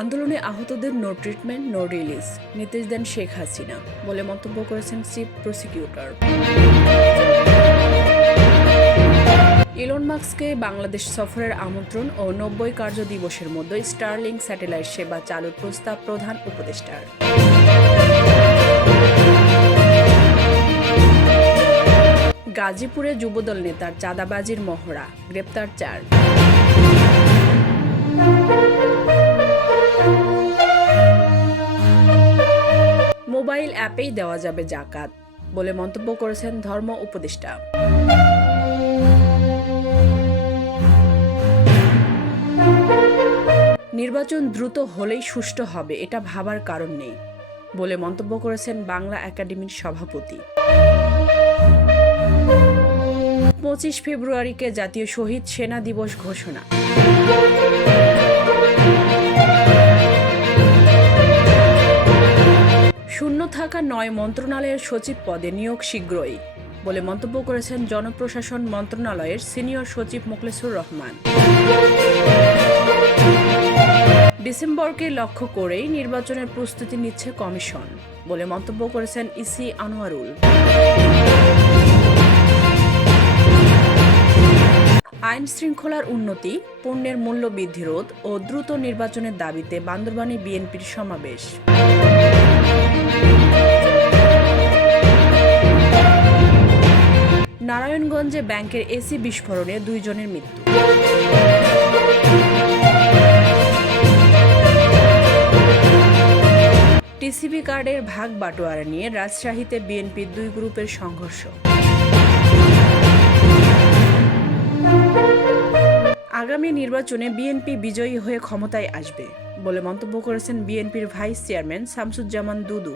আন্দোলনে আহতদের no treatment no release নির্দেশ দেন শেখ হাসিনা বলে মন্তব্য করেছেন চিফ প্রসিকিউটর। ইলন মাস্ককে বাংলাদেশ সফরের আমন্ত্রণ ও ৯০ কার্য দিবসের মধ্যে স্টারলিং স্যাটেলাইট সেবা চালুর প্রস্তাব প্রধান উপদেষ্টার। গাজীপুরে যুবদল নেতার চাঁদাবাজির মহড়া, গ্রেপ্তার ৪। মোবাইল অ্যাপেই দেওয়া যাবে জাকাত বলে মন্তব্য করেছেন ধর্ম উপদেষ্টা। নির্বাচন দ্রুত হলেই সুষ্ঠু হবে এটা ভাবার কারণ নেই বলে মন্তব্য করেছেন বাংলা একাডেমির সভাপতি। ২৫ ফেব্রুয়ারিকে জাতীয় শহীদ সেনা দিবস ঘোষণা। শূন্য থাকা ৯ মন্ত্রণালয়ের সচিব পদে নিয়োগ শীঘ্রই বলে মন্তব্য করেছেন জনপ্রশাসন মন্ত্রণালয়ের সিনিয়র সচিব মোখলেছুর রহমান। ডিসেম্বরকে লক্ষ্য করেই নির্বাচনের প্রস্তুতি নিচ্ছে কমিশন বলে মন্তব্য করেছেন ইসি আনোয়ারুল। আইন শৃঙ্খলার উন্নতি, পণ্যের মূল্য বৃদ্ধি রোধ ও দ্রুত নির্বাচনের দাবিতে বান্দরবানে বিএনপির সমাবেশ। নারায়ণগঞ্জে ব্যাংকের এসি বিস্ফোরণে ২ জনের মৃত্যু। টিসিবি কার্ডের ভাগ বাটোয়ারা নিয়ে রাজশাহীতে বিএনপির ২ গ্রুপের সংঘর্ষ। আগামী নির্বাচনে বিএনপি বিজয়ী হয়ে ক্ষমতায় আসবে বলে মন্তব্য করেছেন বিএনপির ভাইস চেয়ারম্যান শামসুজ্জামান দুদু।